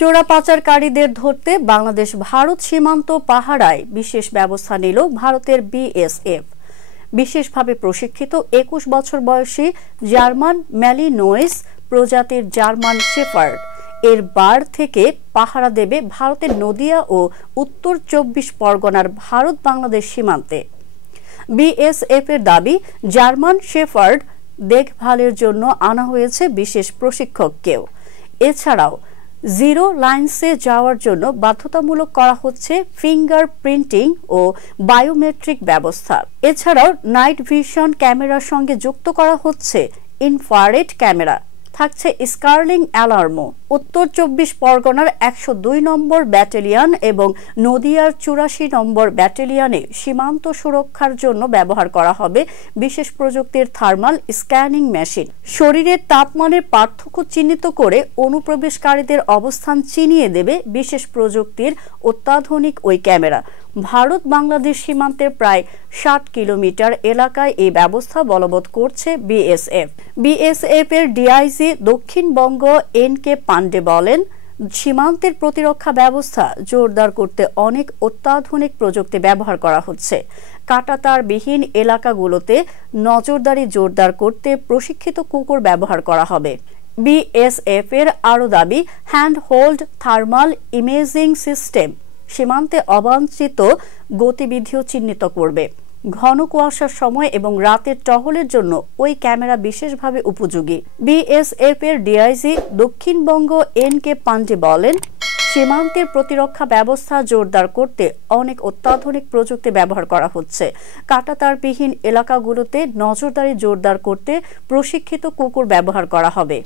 চোরা পাচারকারীদের ধরতে বাংলাদেশ ভারত সীমান্ত পাহারায় বিশেষ ব্যবস্থা নিল ভারতের বিএসএফ। বিশেষভাবে প্রশিক্ষিত ২১ বছর বয়সী জার্মান ম্যালিনোইস প্রজাতির জার্মান শেফার্ড এর বার থেকে পাহারা দেবে ভারতের নদিয়া ও উত্তর ২৪ পরগনার ভারত বাংলাদেশ সীমান্তে। বিএসএফ এর দাবি, জার্মান শেফার্ড দেখভালের জন্য আনা হয়েছে বিশেষ প্রশিক্ষককেও। এছাড়াও জিরো লাইন্সে যাওয়ার জন্য বাধ্যতামূলক করা হচ্ছে ফিঙ্গার প্রিন্টিং ও বায়োমেট্রিক ব্যবস্থা। এছাড়াও নাইট ভিশন ক্যামেরার সঙ্গে যুক্ত করা হচ্ছে ইনফ্রারেড ক্যামেরা, থাকছে স্কারলিং অ্যালার্মও। উত্তর ২৪ পরগনার ১০২ নম্বর ব্যাটালিয়ন এবং নদিয়ার ৮৪ নম্বর ব্যাটালিয়নে সীমান্ত সুরক্ষার জন্য ব্যবহার করা হবে বিশেষ প্রযুক্তির থার্মাল স্ক্যানিং মেশিন। শরীরের তাপমানের পার্থক্য চিহ্নিত করে অনুপ্রবেশকারীদের অবস্থান চিনিয়ে দেবে বিশেষ প্রযুক্তির অত্যাধুনিক ওই ক্যামেরা। ভারত বাংলাদেশ সীমান্তের প্রায় ৬০ কিলোমিটার এলাকায় এই ব্যবস্থা বলবৎ করছে বিএসএফ। বিএসএফ এর ডিআইজি দক্ষিণবঙ্গ এন.কে. পান্ডে বলেন, সীমান্তের প্রতিরক্ষা ব্যবস্থা জোরদার করতে অনেক অত্যাধুনিক প্রযুক্তি ব্যবহার করা হচ্ছে। কাঁটাতারবিহীন এলাকাগুলোতে নজরদারি জোরদার করতে প্রশিক্ষিত কুকুর ব্যবহার করা হবে। বিএসএফ এর আরও দাবি, hand hold thermal imaging system সীমান্তে অবাঞ্ছিত গতিবিধিও চিহ্নিত করবে। ঘন কুয়াশার সময় এবং রাতের টহলের জন্য ওই ক্যামেরা বিশেষভাবে উপযোগী। বিএসএফ এর ডিআইজি দক্ষিণবঙ্গ এন.কে. পান্ডে বলেন, সীমান্তের প্রতিরক্ষা ব্যবস্থা জোরদার করতে অনেক অত্যাধুনিক প্রযুক্তি ব্যবহার করা হচ্ছে। কাঁটাতারবিহীন এলাকাগুলোতে নজরদারি জোরদার করতে প্রশিক্ষিত কুকুর ব্যবহার করা হবে।